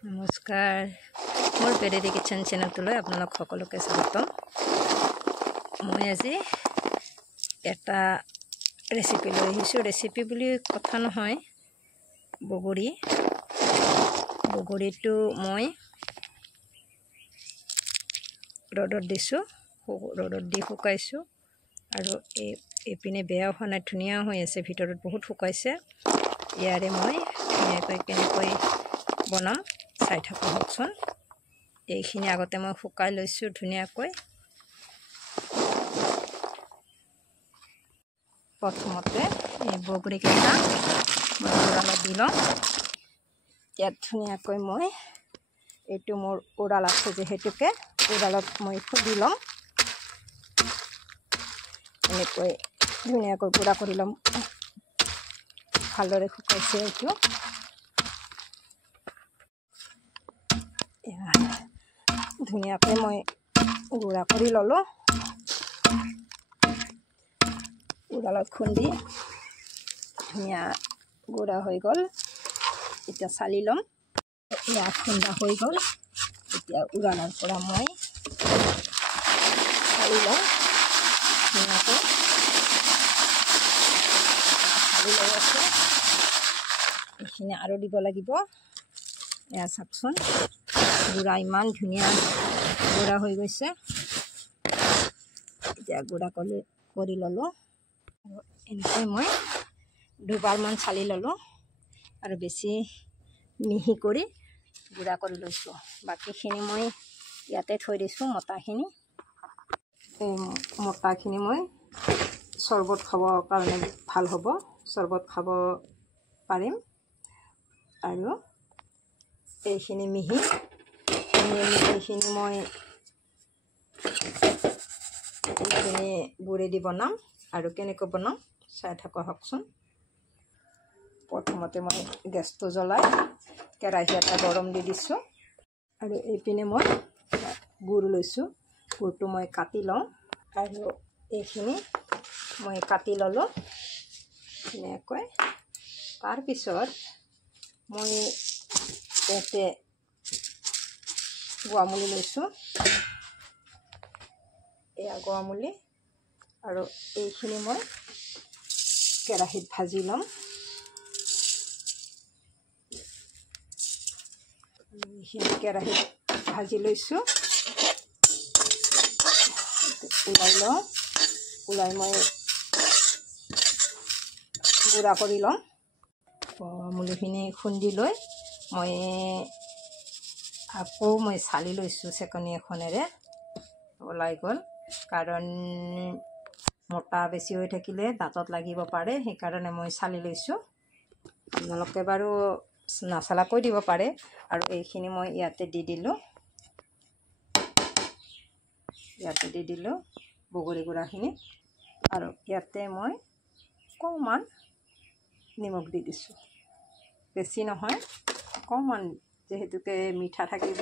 নমস্কাৰ মোৰ পেৰেডি কিচেন চেনেলটোলৈ আপোনালোক সকলোকে স্বাগতম। মই আজি এটা ৰেচিপি লৈ আহিছোঁ। ৰেচিপি বুলি কথা নহয়, বগৰীটো মই ৰ'দত দিছোঁ, ৰ'দত দি শুকাইছোঁ আৰু এইপিনে বেয়া হোৱা নাই, ধুনীয়া হৈ আছে, ভিতৰত বহুত শুকাইছে। ইয়াৰে মই ধুনীয়াকৈ কেনেকৈ বনাম চাই থাককচোন। এইখিনি আগতে মই শুকাই লৈছোঁ ধুনীয়াকৈ। প্ৰথমতে এই বগৰীকেইটা মই উৰালত দি লওঁ। ইয়াত ধুনীয়াকৈ মই এইটো মোৰ উৰাল আছে যিহেতুকে উৰালত মই খুন্দি ল'ম। এনেকৈ ধুনীয়াকৈ গুড়া কৰি ল'ম। ভালদৰে শুকাইছে এইটো। ধুনীয়াকৈ মই গুড়া কৰি ল'লোঁ। উৰালত খুন্দি ধুনীয়া গুড়া হৈ গ'ল। এতিয়া চালি ল'ম। এতিয়া খুন্দা হৈ গ'ল। এতিয়া উৰালৰ পৰা মই চালি লওঁ ধুনীয়াকৈ। চালি লৈ আছে, এইখিনি আৰু দিব লাগিব। এয়া চাওকচোন, গুড়া ইমান ধুনীয়া গুড়া হৈ গৈছে। এতিয়া গুড়া কৰি ল'লোঁ আৰু এনেকৈ মই দুবাৰমান চালি ল'লোঁ আৰু বেছি মিহি কৰি গুড়া কৰি লৈছোঁ। বাকীখিনি মই ইয়াতে থৈ দিছোঁ। মতাখিনি মই চৰ্বত খাবৰ কাৰণে ভাল হ'ব, চৰ্বত খাব পাৰিম। আৰু এইখিনি এইখিনি মই এইখিনি গুড়ি দি বনাম আৰু কেনেকৈ বনাম চাই থাককচোন। প্ৰথমতে মই গেছটো জ্বলাই কেৰাহী এটা গৰম দি দিছোঁ আৰু এইপিনে মই গুড় লৈছোঁ। গুড়টো মই কাটি লওঁ আৰু এইখিনি মই কাটি ল'লোঁ ধুনীয়াকৈ। তাৰপিছত মই ইয়াতে গুৱামুলি লৈছোঁ, এয়া গুৱামুলি, আৰু এইখিনি মই কেৰাহীত ভাজি ল'ম। এইখিনি কেৰাহীত ভাজি লৈছোঁ। ওলাই মই গুড়া কৰি ল'ম। গুৱামুলিখিনি খুন্দি লৈ মই আকৌ চালি লৈছোঁ চেকনি এখনেৰে। ওলাই গ'ল, কাৰণ মোটা বেছি হৈ থাকিলে দাঁতত লাগিব পাৰে, সেইকাৰণে মই চালি লৈছোঁ। আপোনালোকে বাৰু নাচালাকৈ দিব পাৰে। আৰু এইখিনি মই ইয়াতে দি দিলোঁ বগৰী গুড়াখিনি, আৰু ইয়াতে মই অকণমান নিমখ দি দিছোঁ, বেছি নহয়, অকণমান, যিহেতুকে মিঠা থাকিব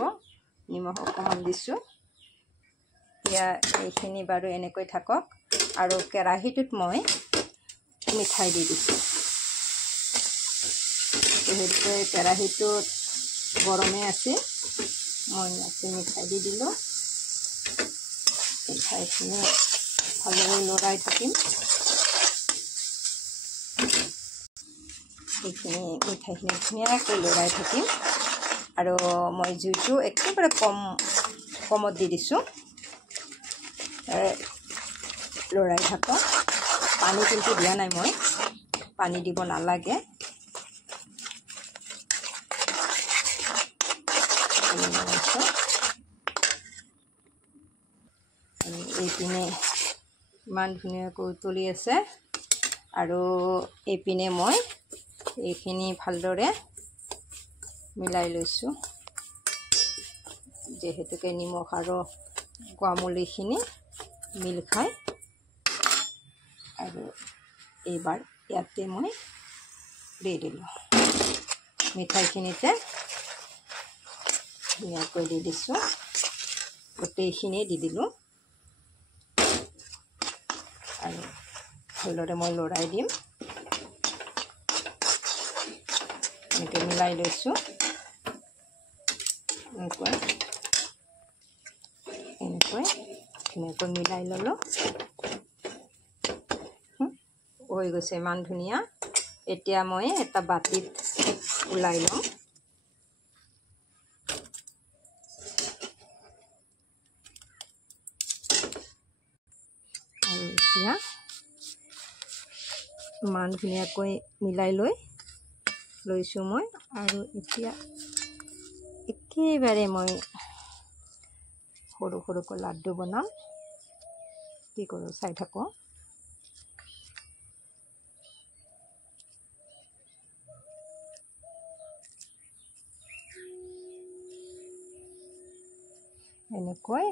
নিমখ অকণমান দিছোঁ। এতিয়া এইখিনি বাৰু এনেকৈ থাকক। আৰু কেৰাহীটোত মই মিঠাই দি দিছোঁ, যিহেতুকে কেৰাহীটোত গৰমে আছে। মই ইয়াতে মিঠাই দি দিলোঁ। মিঠাইখিনি ভালদৰে লৰাই থাকিম। মিঠাইখিনি ধুনীয়াকৈ লৰাই থাকিম। আৰু মই জুইটো একেবাৰে কমত দি দিছোঁ। লৰাই থাকক। পানী কিন্তু দিয়া নাই, মই পানী দিব নালাগে। এইপিনে ইমান ধুনীয়াকৈ উতলি আছে, আৰু এইপিনে মই এইখিনি ভালদৰে মিলাই লৈছোঁ, যিহেতুকে নিমখ আৰু গুৱামুলিখিনি মিল খায়। আৰু এইবাৰ ইয়াতে মই দি দিলোঁ, মিঠাইখিনিতে ধুনীয়াকৈ দি দিছোঁ, গোটেইখিনিয়ে দি দিলোঁ। আৰু ভালদৰে মই লৰাই দিম। এনেকৈ মিলাই লৈছোঁ। এনেকৈ মিলাই ল'লোঁ। হৈ গৈছে ইমান ধুনীয়া। এতিয়া মই এটা বাতিত ওলাই লওঁ। আৰু এতিয়া ইমান ধুনীয়াকৈ মিলাই লৈছোঁ মই। আৰু এতিয়া একেবাৰে মই সৰু সৰুকৈ লাড্ডু বনাম। কি কৰোঁ চাই থাকোঁ। এনেকৈ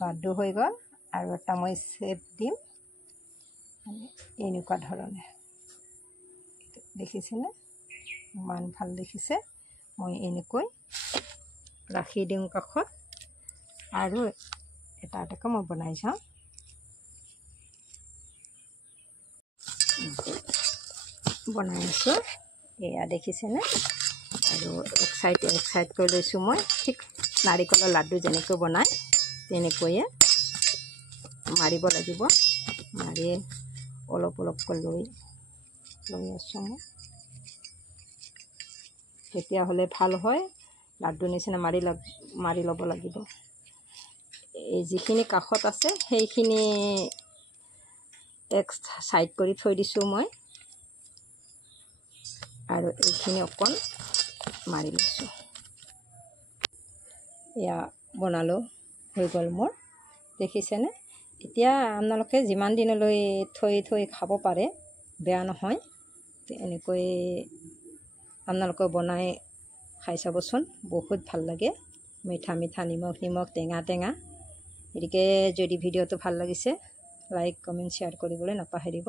লাড্ডু হৈ গ'ল। আৰু এটা মই শ্বেপ দিম এনেকুৱা ধৰণে। দেখিছেনে? ইমান ভাল দেখিছে। মই এনেকৈ ৰাখি দিওঁ কাষত। আৰু এটা এটাকৈ মই বনাই যাওঁ। বনাই আছোঁ, এয়া দেখিছেনে? আৰু এক চাইড কৰি লৈছোঁ মই। ঠিক নাৰিকলৰ লাড্ডু যেনেকৈ বনায় তেনেকৈয়ে মাৰিব লাগিব। মাৰি অলপ অলপকৈ লৈ আছোঁ মই। তেতিয়াহ'লে ভাল হয়। লাড্ডু নিচিনা মাৰি ল'ব লাগিব। এই যিখিনি কাষত আছে সেইখিনি এক চাইড কৰি থৈ দিছোঁ মই। আৰু এইখিনি অকণ মাৰি লৈছোঁ। এয়া বনালোঁ, হৈ গ'ল মোৰ। দেখিছেনে? এতিয়া আপোনালোকে যিমান দিনলৈ থৈ খাব পাৰে, বেয়া নহয়। এনেকৈ আপোনালোকে বনাই খাই চাবচোন, বহুত ভাল লাগে। মিঠা মিঠা, নিমখ টেঙা। গতিকে যদি ভিডিঅ'টো ভাল লাগিছে, লাইক কমেণ্ট শ্বেয়াৰ কৰিবলৈ নাপাহৰিব।